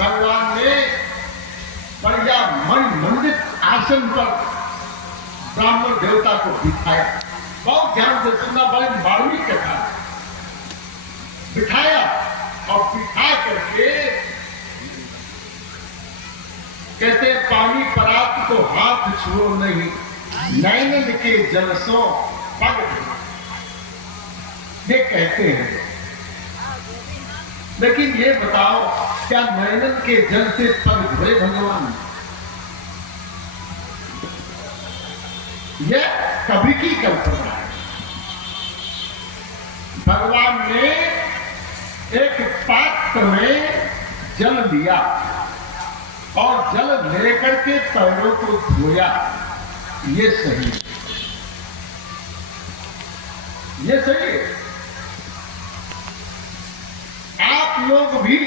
भगवान ने बढ़िया मणिमंडित आसन पर ब्राह्मण देवता को बिठाया। बहुत ध्यान से सुनना, बड़ी मार्मिक कथा। बिठाया और बिठा करके कहते पानी परात को हाथ छुओ नहीं, नैनन के जल सो पग धो। ये कहते हैं, लेकिन ये बताओ क्या नैनन के जल से पग धोए भगवान? यह कभी की कल्पना है। भगवान ने एक पात्र में जल लिया और जल लेकर के पैरों को धोया। ये सही है, ये सही है। आप लोग भी,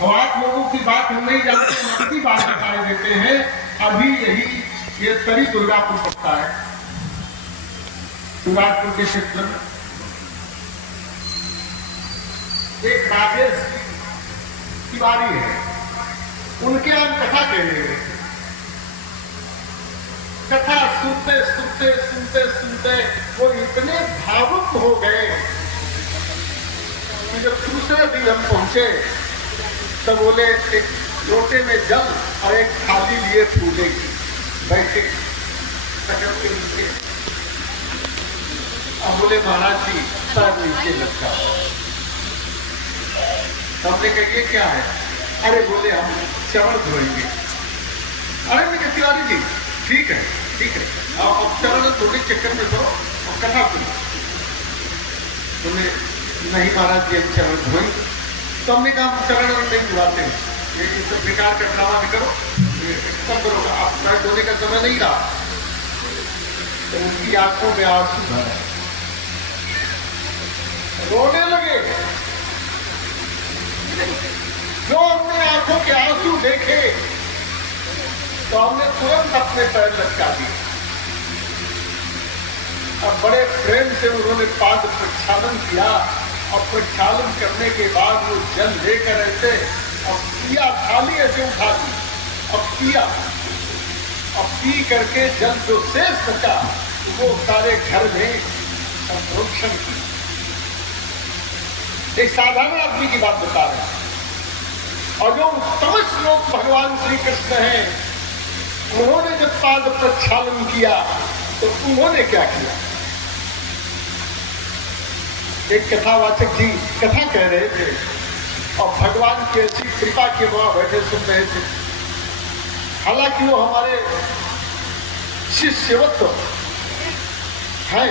और आप लोगों की बात हम नहीं जानते, हम अपनी बात बता देते हैं। अभी यही ये तरी दुर्गापुर पड़ता है, दुर्गापुर के क्षेत्र में एक राजेश तिवारी है, उनके हम कथा कहने गए। कथा सुनते सुनते सुनते सुनते वो इतने भावुक हो गए कि जब दूसरे दिन हम पहुंचे तब बोले एक लोटे में जल और एक थाली लिए पूजे की बैठे के नीचे। अब बोले महाराज जी सर नीचे लगता। हमने कहा ये क्या है? अरे बोले हम चरण धोएंगे। अरे मैं तिवारी जी ठीक है ठीक है, अब चरण थोड़े चक्कर में धो और कथा सुनो। बोले नहीं महाराज जी हम चरण धोएंगे। तो हमने कहा हम चरण नहीं धुआते हैं, ये सब बेकार का ड्रामा भी करो, कब करोगे आप? पैर धोने का समय नहीं रहा। तो उनकी आंखों में आंसू भरे, रोने लगे। जो हमने आंखों के आंसू देखे तो हमने तुरंत अपने पैर लटका दिए। अब बड़े प्रेम से उन्होंने पाद प्रक्षालन किया और प्रक्षालन करने के बाद वो जल लेकर ऐसे अब पिया, थाली ऐसे उठा दी, अब पिया, अब पी करके जल जो शेष बचा वो सारे घर में संप्रोक्षण की। एक साधारण आदमी की बात बता रहे हैं। और जो उत्तम श्लोक भगवान श्री कृष्ण हैं, उन्होंने जब पाद प्रक्षालन किया तो उन्होंने क्या किया? एक कथावाचक जी कथा कह रहे थे और भगवान की ऐसी कृपा के वहां बैठे सुन रहे थे। हालांकि वो हमारे शिष्यवत्व हैं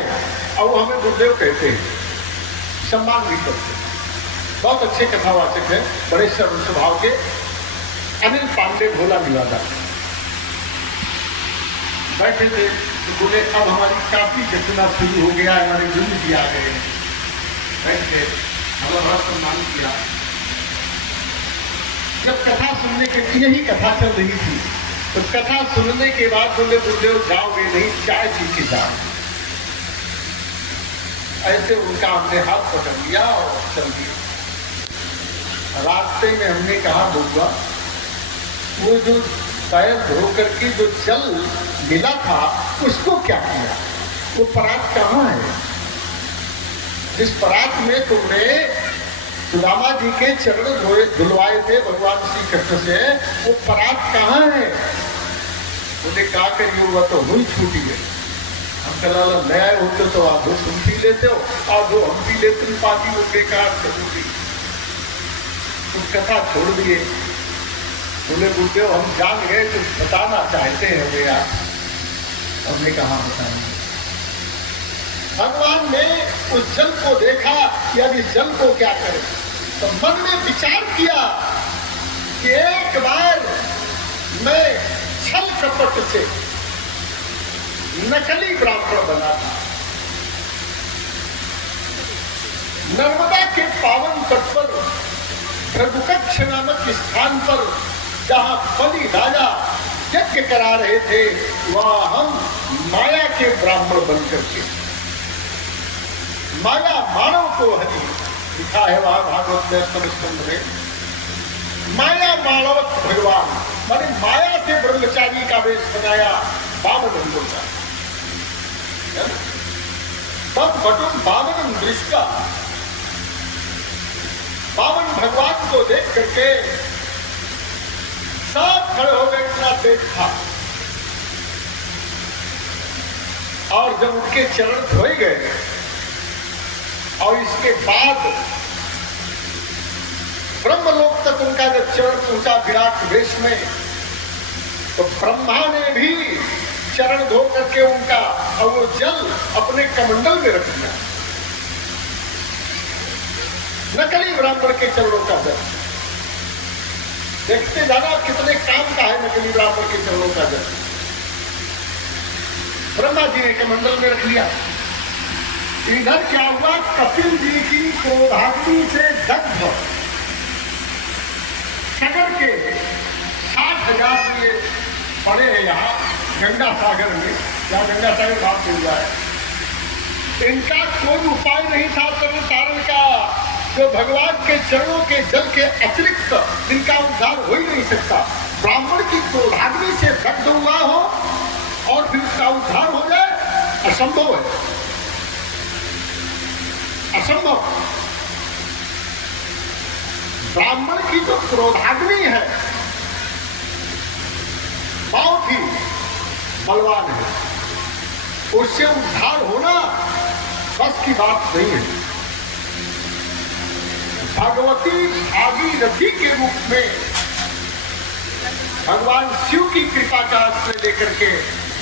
और वो हमें गुरुदेव कहते हैं, सम्मान भी करते हैं। बहुत अच्छे कथावाचक हैं, बड़े सरल स्वभाव के अनिल पांडे भोला निवादा बैठे थे। तो बोले अब हमारी काफी घटना शुरू हो गया है, हमारे गुरु जी आ गए। बैठे हमें बड़ा सम्मान किया। जब कथा सुनने के लिए ही कथा चल रही थी तो कथा सुनने के बाद बोले गुरुदेव जाओगे नहीं, चाय पी के जाओ। ऐसे उनका हमने हाथ पकड़ लिया और चल दिया। रास्ते में हमने कहा बउआ वो जो पैर धो करके जो जल मिला था उसको क्या किया? वो परात कहाँ है? जिस परात में तुमने सुदामा जी के चरण धुलवाए थे भगवान श्री कृष्ण से, वो परात कहाँ है? बोले कहा करिए हुआ तो हुई छूटी है। हम कला नया होते तो आप वो तुम पी लेते हो और जो हम पी लेते हैं पाती वो बेकार करूँगी। तुम कथा छोड़ दिए। बोले गुरुदेव हम जान गए, तुम बताना चाहते हैं भैया। हमने कहा बताएंगे। भगवान ने उस जल को देखा कि अब इस जल को क्या करें, तो मन में विचार किया कि एक बार मैं छल कपट से नकली ब्राह्मण बना था। नर्मदा के पावन तट पर भृगुकक्ष नामक स्थान पर जहां बलि राजा यज्ञ करा रहे थे, वहां हम माया के ब्राह्मण बनकर के माया मानव को हरि लिखा है वहां भागवत में स्कंद में। माया मानवत भगवान, माने माया से ब्रह्मचारी का वेश बनाया, बामन बोलता है ना। तब बटुम बामन दृष्टा, बामन भगवान को देख करके सब खड़े हो गए, इतना तेज था। और जब उनके चरण धोए गए और इसके बाद ब्रह्मलोक तक उनका जब चरण पहुंचा विराट वेश में, तो ब्रह्मा ने भी चरण धो करके उनका और वो जल अपने कमंडल में रख दिया। नकली ब्राह्मण के चरणों का जल, देखते जाना कितने काम का है नकली ब्राह्मण के चरणों का जल। ब्रह्मा जी ने कमंडल में रख लिया। इधर क्या हुआ, कपिल जी की क्रोधाग्नि से दग्ध सागर के 60,000 लिए पड़े हैं यहाँ गंगा सागर में, या गंगा सागर बात मिल जाए। इनका कोई उपाय नहीं था तरण तारण का, जो भगवान के चरणों के जल के अतिरिक्त इनका उद्धार हो ही नहीं सकता। ब्राह्मण की क्रोधाग्नि से दग्ध हुआ हो और फिर उसका उद्धार हो जाए, असंभव है, असंभव। ब्राह्मण की जो क्रोधाग्नि है बहुत ही बलवान है, उससे उद्धार होना बस की बात नहीं है। भगवती भागीरथी के रूप में भगवान शिव की कृपा का आश्रय लेकर के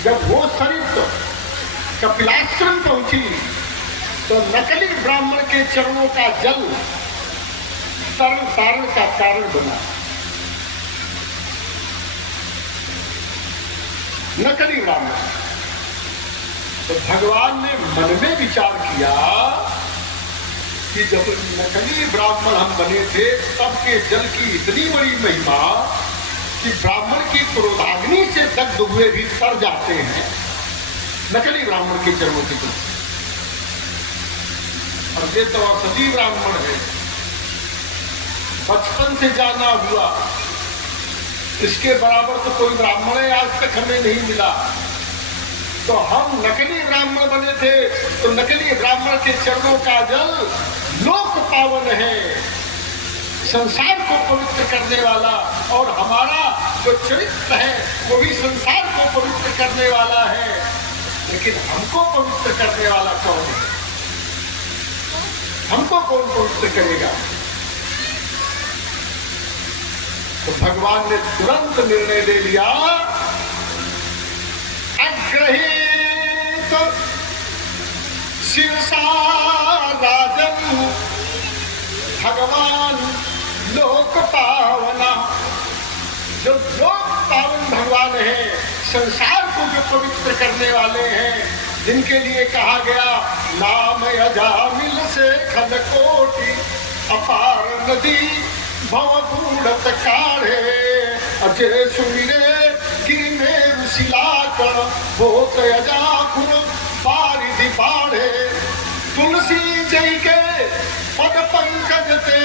जब वो सरित कपिलाश्रम पहुंची, तो नकली ब्राह्मण के चरणों का जल तरण तारण का कारण बना। नकली ब्राह्मण, तो भगवान ने मन में विचार किया कि जब नकली ब्राह्मण हम बने थे तब के जल की इतनी बड़ी महिमा कि ब्राह्मण की क्रोधाग्नि से दग्ध हुए भी तर जाते हैं नकली ब्राह्मण के चरणों के जल। और ये तो असली ब्राह्मण है, बचपन से जाना हुआ, इसके बराबर तो कोई ब्राह्मण आज तक हमें नहीं मिला। तो हम नकली ब्राह्मण बने थे, तो नकली ब्राह्मण के चरणों का जल लोक पावन है, संसार को पवित्र करने वाला, और हमारा जो चरित्र है वो भी संसार को पवित्र करने वाला है। लेकिन हमको पवित्र करने वाला कौन है? हमको कौन पवित्र करेगा? तो भगवान ने तुरंत निर्णय ले लिया, अग्रहीत शिरसा राजन भगवान लोक पावना। जो लोक पावन भगवान है, संसार को जो पवित्र करने वाले हैं, जिनके लिए कहा गया नाम अजामिल से खलकोटि अपार नदी भवबूढ़त काढ़े अजय सुमिरे गिरि में शिलाकर भोत अजाकुर पारिधि बाढ़े। तुलसी जय के पद पंकज ते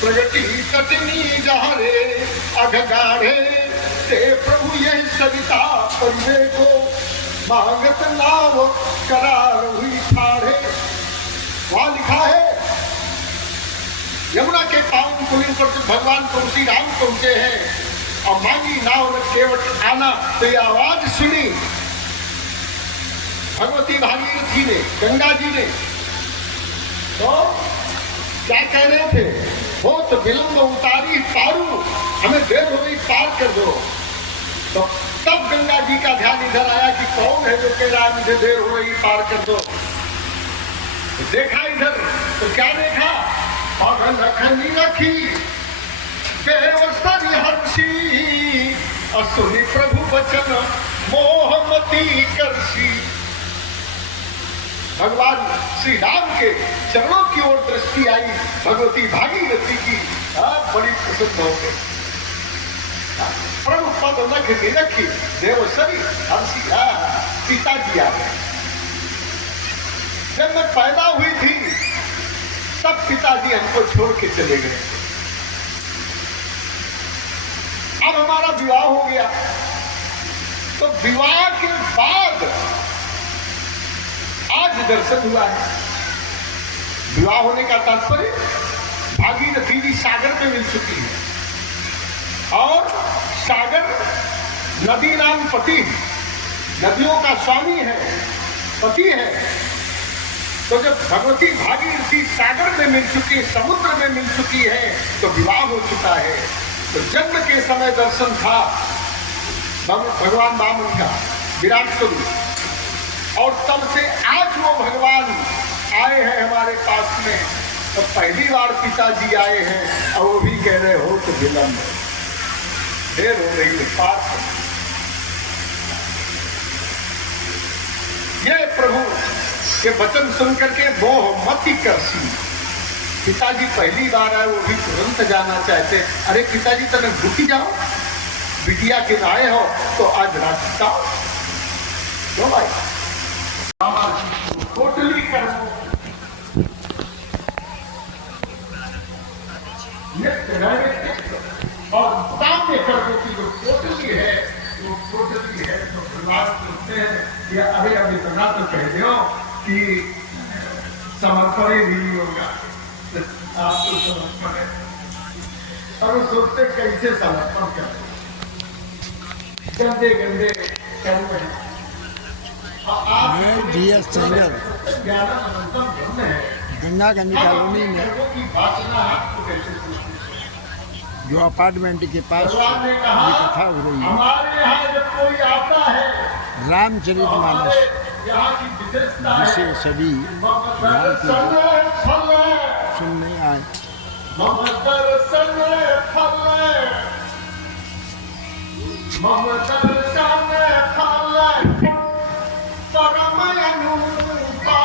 प्रगति कटनी जहरे अघ गाढ़े ते प्रभु यह सविता परिवे को मांगत नाव करार हुई ठाढ़े। वहां लिखा है यमुना के पावन पुलिन पर जब भगवान तुलसी राम पहुंचे हैं और मांगी नाव केवट आना, तो ये आवाज सुनी भगवती भागीरथी ने, गंगा जी ने। तो क्या कह रहे थे? बहुत विलंब उतारी पारू, हमें देर हो गई, पार कर दो। तो तब गंगा जी का ध्यान इधर आया कि कौन है जो कह रहा है मुझे देर हो गई, पार कर दो। तो देखा इधर, तो क्या देखा? और रखनी रखी बेवस्तर हर्षी असुनि प्रभु वचन मोहमती करसी। भगवान श्री राम के चरणों की ओर दृष्टि आई, भगवती भागीरथी की बड़ी प्रसन्न हो गई। प्रभु पद नख निरखी देवसरी हंसी, पिताजी आ गए। जब मैं पैदा हुई थी तब पिताजी हमको छोड़ के चले गए। अब हमारा विवाह हो गया, तो विवाह के बाद आज दर्शन हुआ है। विवाह होने का तात्पर्य भागीरथी जी सागर में मिल चुकी है और सागर नदी नाम पति, नदियों का स्वामी है, पति है। तो जब भगवती भागीरथी सागर में मिल चुकी है, समुद्र में मिल चुकी है, तो विवाह हो चुका है। तो जन्म के समय दर्शन था भगवान वामन का विराट स्वरूप, और तब से आज वो भगवान आए हैं हमारे पास में। तो पहली बार पिताजी आए हैं और वो भी कह रहे हो तो विलंब देर हो रही है, पास ये प्रभु के वचन सुन करके मोह मति करसी। पिताजी पहली बार आए, वो भी तुरंत जाना चाहते। अरे पिताजी तने भूखी जाओ, बिटिया के आए हो तो आज रात का लो भाई टोटली करो। और सामने कर्मों की जो टोटली है, वो टोटली है। तो भगवान सोचते हैं कि अरे अब इतना तो कह दो कि समर्पण ही नहीं होगा, आप तो समर्पण है। और वो सोचते कैसे समर्पण करें, गंदे गंदे कर्म है। गंगा गंज कॉलोनी में जो अपार्टमेंट के पास ये कथा हो रही है। हमारे यहाँ जब कोई आता है रामचरितमानस, जिसे सभी सुनने आए। परम अनुपा